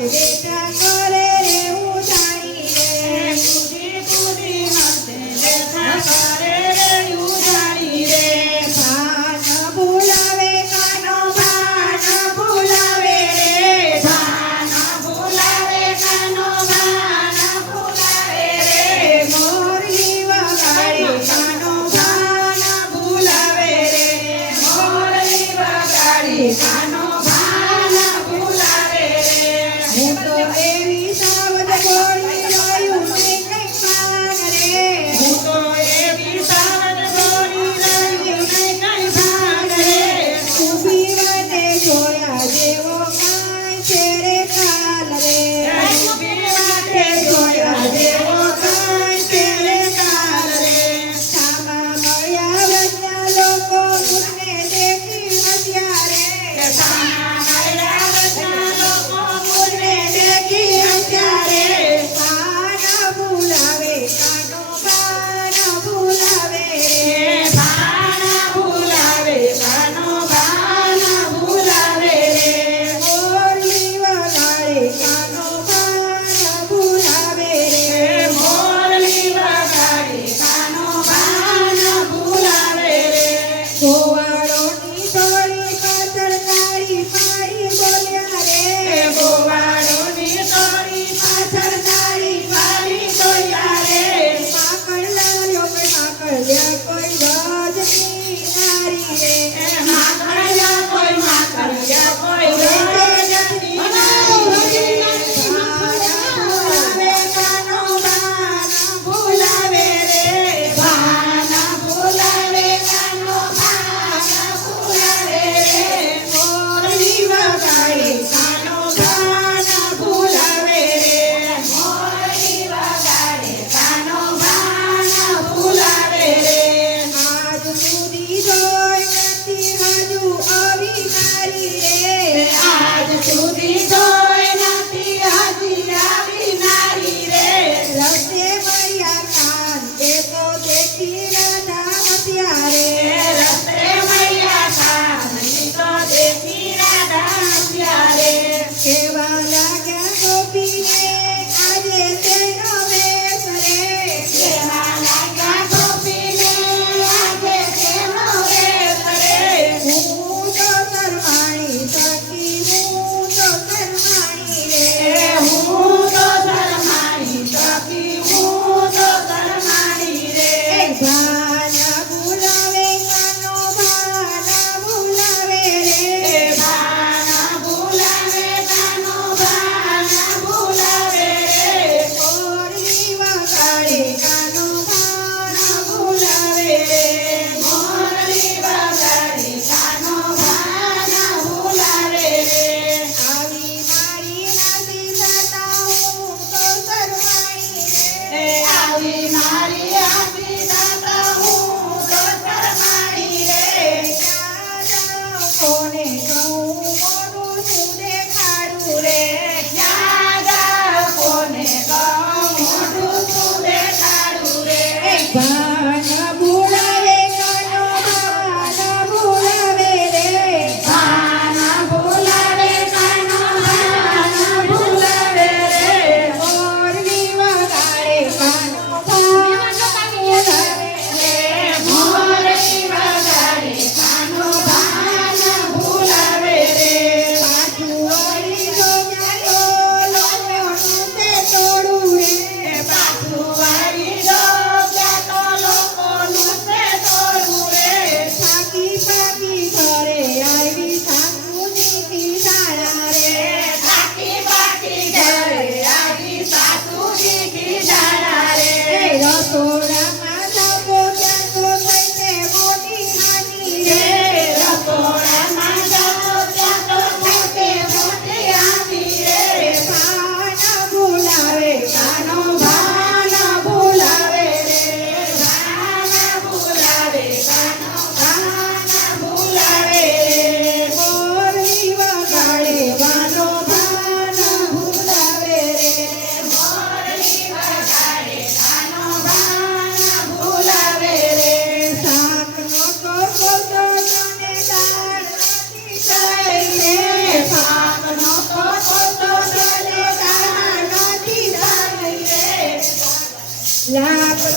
બેટા કરે રે ઉજાણી રે કુદી કુદી હસે બેઠા કરે રે ઉજાણી રે ભાન ભૂલાવે કાનો ભાન ભૂલાવે રે ભાન ભૂલાવે કાનો ભાન ભૂલાવે રે મોરલી વગાડે કાનો ભાન ભૂલાવે રે મોરલી વગાડી કાનો ભાન ભૂલાવે રે હું તો એવી સાવધ ગોળી રહ્યું ને કઈ ભાન રે હું તો એવી સાવધ ગોળી રહ્યું ને કઈ ભાન રે ઊભી વાટે જોયા જેવો કાંઈ છે રે કાલ રે ઊભી વાટે જોયા જેવો કાંઈ છે રે કાલ રે સામા મળ્યા વચના લોકો મુજને દેખી હસ્યા રે સામા મળ્યા વચના લોકો મુજને દેખી હસ્યા રે ભાન ભૂલાવે કાનો ભાન ભૂલાવે રે ભાન ભૂલાવે કાનો ભાન ભૂલાવે રે મોરલી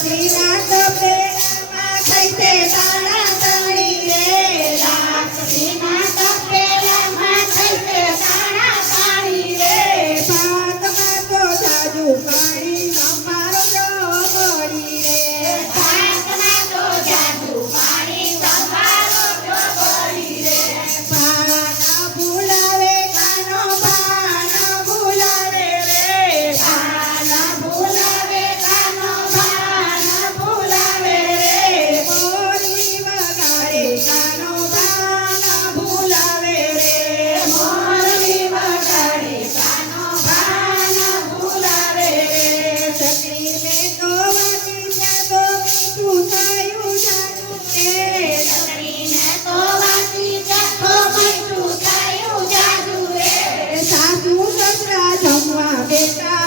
રાક્ષસીના તપેલામાં થઈતે તાણાતાણી રે. રાક્ષસીના તપેલામાં થઈતે તાણાતાણી રે. ભાતમાં તો જાજુ પાણી અમારો ડોબળી રે. ભાતમાં તો જાદુ પાણી સંભારો ડોબળી રે. ભાના ભૂલાવે કાનો ભાના ભૂલાવે રે. ભાના ભૂલાવે કાનો ભાના ભૂલાવે રે. મોરલી વગાડે કાનો ભાના ભૂલાવે રે. મોરલી વગાડે કાનો ભાના ભૂલાવે રે. ચકલી મેં તો વાટી ત્યાં તો મીઠું થયું જાજુ રે. ચકલીને તો વાટી ચાખો મીઠું થયું જાદુ રે. સાસુ સસરા જમવા બેઠા